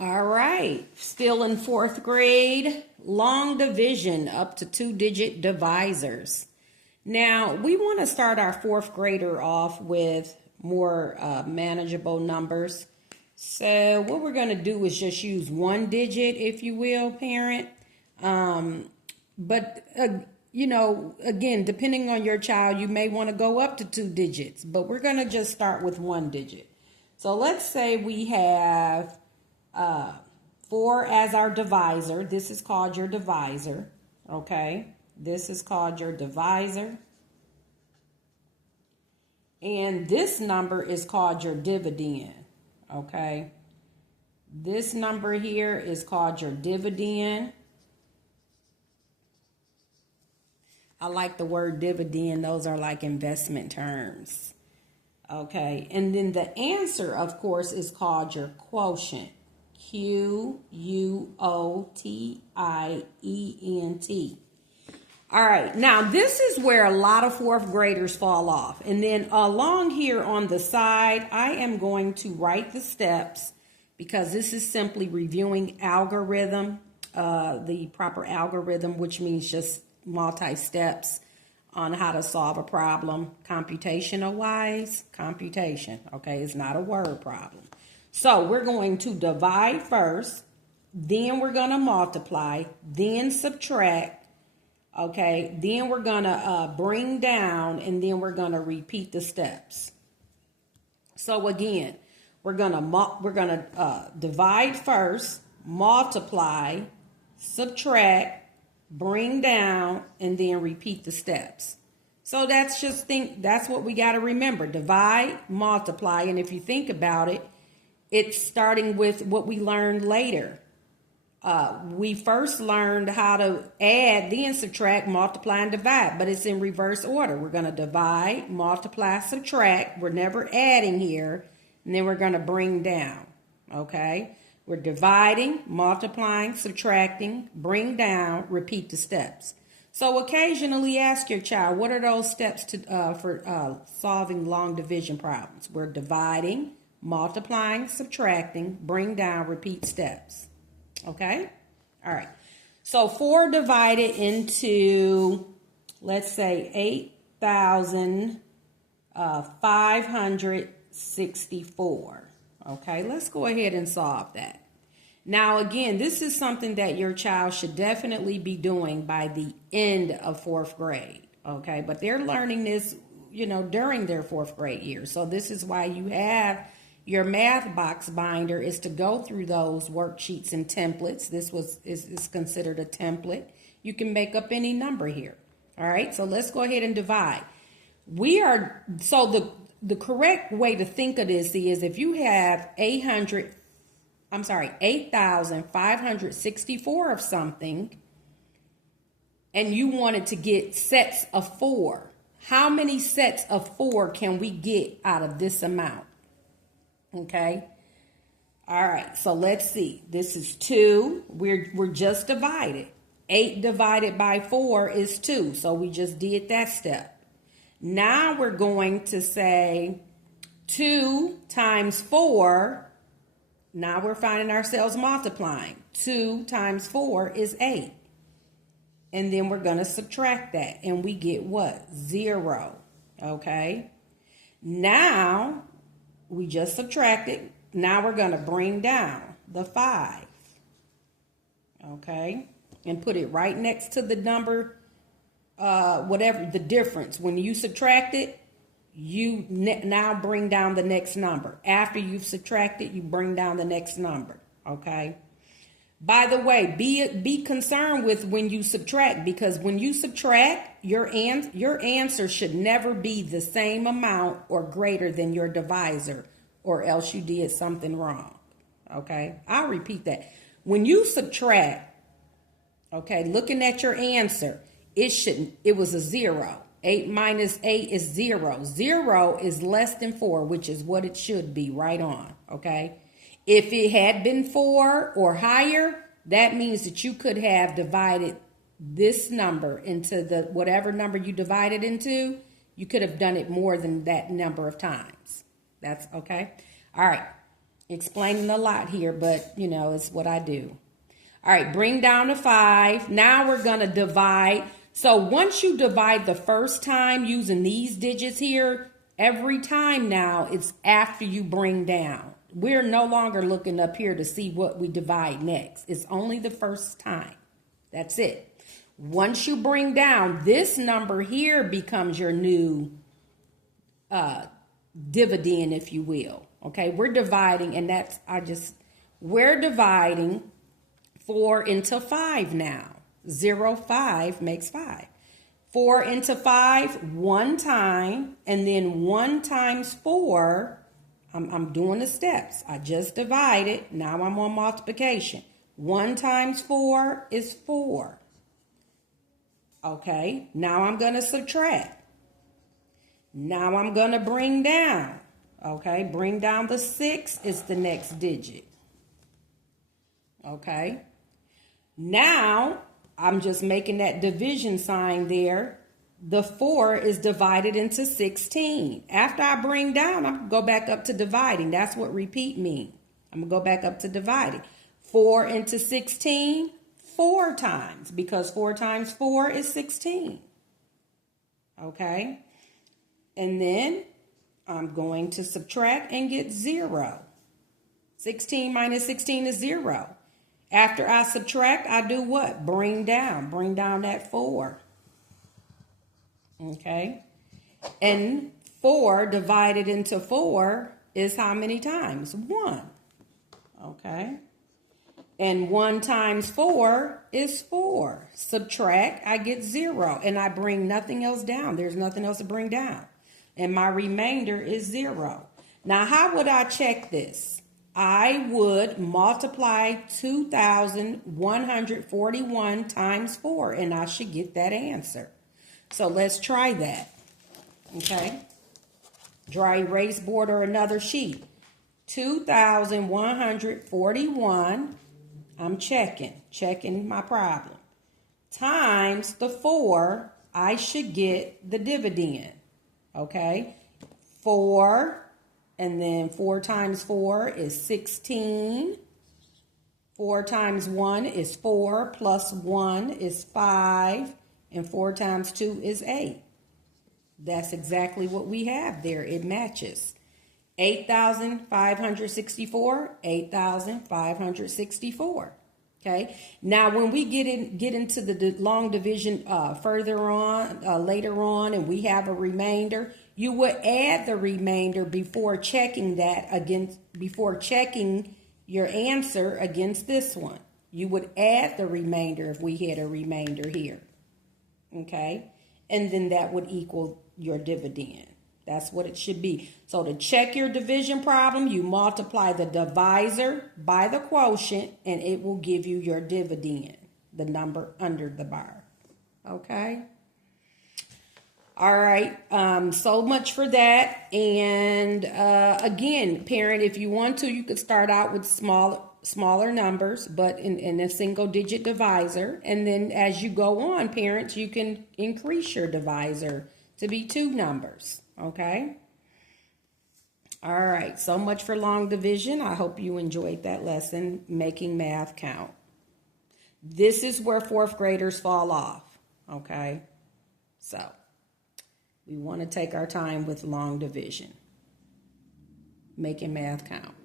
All right, still in fourth grade, long division up to 2-digit divisors. Now, we want to start our fourth grader off with more manageable numbers. So what we're going to do is just use 1 digit, if you will, parent. Again, depending on your child, you may want to go up to 2 digits, but we're going to just start with 1 digit. So let's say we have 4 as our divisor. This is called your divisor, okay? This is called your divisor. And this number is called your dividend, okay? This number here is called your dividend. I like the word dividend. Those are like investment terms, okay? And then the answer, of course, is called your quotient. Quotient. All right, now this is where a lot of fourth graders fall off. And then along here on the side, I am going to write the steps because this is simply reviewing algorithm, the proper algorithm, which means just multi-steps on how to solve a problem, computational wise, computation, okay? It's not a word problem. So we're going to divide first, then we're going to multiply, then subtract, okay? Then we're going to bring down, and then we're going to repeat the steps. So again, we're going to divide first, multiply, subtract, bring down, and then repeat the steps. So that's what we got to remember. Divide, multiply, and if you think about it, it's starting with what we learned later. We first learned how to add, then subtract, multiply, and divide, but it's in reverse order. We're going to divide, multiply, subtract. We're never adding here, and then we're going to bring down, okay? We're dividing, multiplying, subtracting, bring down, repeat the steps. So occasionally ask your child, what are those steps for solving long division problems? We're dividing, multiplying, subtracting, bring down, repeat steps. Okay? All right. So 4 divided into, let's say, 8,564. Okay, let's go ahead and solve that. Now, again, this is something that your child should definitely be doing by the end of 4th grade. Okay, but they're learning this, during their 4th grade year. So this is why you have your math box binder, is to go through those worksheets and templates. This is considered a template. You can make up any number here. All right, so let's go ahead and divide. The correct way to think of this is if you have 8,564 of something, and you wanted to get sets of 4, how many sets of 4 can we get out of this amount? Okay. All right. So let's see. This is 2. We're just divided. 8 divided by 4 is 2. So we just did that step. Now we're going to say 2 times 4. Now we're finding ourselves multiplying. 2 times 4 is 8. And then we're going to subtract that. And we get what? 0. Okay. Now we just subtracted. Now we're going to bring down the 5. Okay. And put it right next to the number, whatever the difference. When you subtract it, you now bring down the next number. After you've subtracted, you bring down the next number. Okay. By the way, be concerned with when you subtract, because when you subtract, your answer should never be the same amount or greater than your divisor, or else you did something wrong. Okay, I'll repeat that. When you subtract, okay, looking at your answer, it was a 0. 8 minus 8 is 0. 0 is less than 4, which is what it should be, right on. Okay. If it had been 4 or higher, that means that you could have divided this number into whatever number you divided into. You could have done it more than that number of times. That's okay. All right. Explaining a lot here, but you know, it's what I do. All right, bring down to 5. Now we're going to divide. So once you divide the first time using these digits here, every time now it's after you bring down. We're no longer looking up here to see what we divide next. It's only the first time. That's it. Once you bring down, this number here becomes your new dividend, if you will. Okay, we're dividing, and we're dividing 4 into 5 now. 0, 5 makes 5. 4 into 5, 1 time, and then 1 times 4. I'm doing the steps. I just divided. Now I'm on multiplication. 1 times 4 is 4. Okay, now I'm going to subtract. Now I'm going to bring down. Okay, bring down the 6 is the next digit. Okay, now I'm just making that division sign there. The 4 is divided into 16. After I bring down, I'm going to go back up to dividing. That's what repeat means. I'm going to go back up to dividing. 4 into 16, 4 times, because 4 times 4 is 16. Okay, and then I'm going to subtract and get 0. 16 minus 16 is 0. After I subtract, I do what? Bring down. Bring down that 4. Okay. And 4 divided into 4 is how many times? 1. Okay. And 1 times 4 is 4. Subtract, I get 0. And I bring nothing else down. There's nothing else to bring down. And my remainder is 0. Now, how would I check this? I would multiply 2,141 times 4, and I should get that answer. So let's try that. Okay. Dry erase board or another sheet. 2,141. I'm checking my problem. Times the 4, I should get the dividend. Okay. 4. And then 4 times 4 is 16. 4 times 1 is 4, plus 1 is 5. And 4 times 2 is 8. That's exactly what we have there. It matches. 8,564, 8,564. Okay. Now, when we get into the long division further on, later on, and we have a remainder, you would add the remainder before checking your answer against this one. You would add the remainder if we had a remainder here. Okay. And then that would equal your dividend. That's what it should be. So to check your division problem, you multiply the divisor by the quotient, and it will give you your dividend, the number under the bar. Okay. All right. So much for that. And again, parent, if you want to, you could start out with smaller numbers, but in a single digit divisor. And then as you go on, parents, you can increase your divisor to be 2 numbers. Okay. All right. So much for long division. I hope you enjoyed that lesson, making math count. This is where 4th graders fall off. Okay. So we want to take our time with long division, making math count.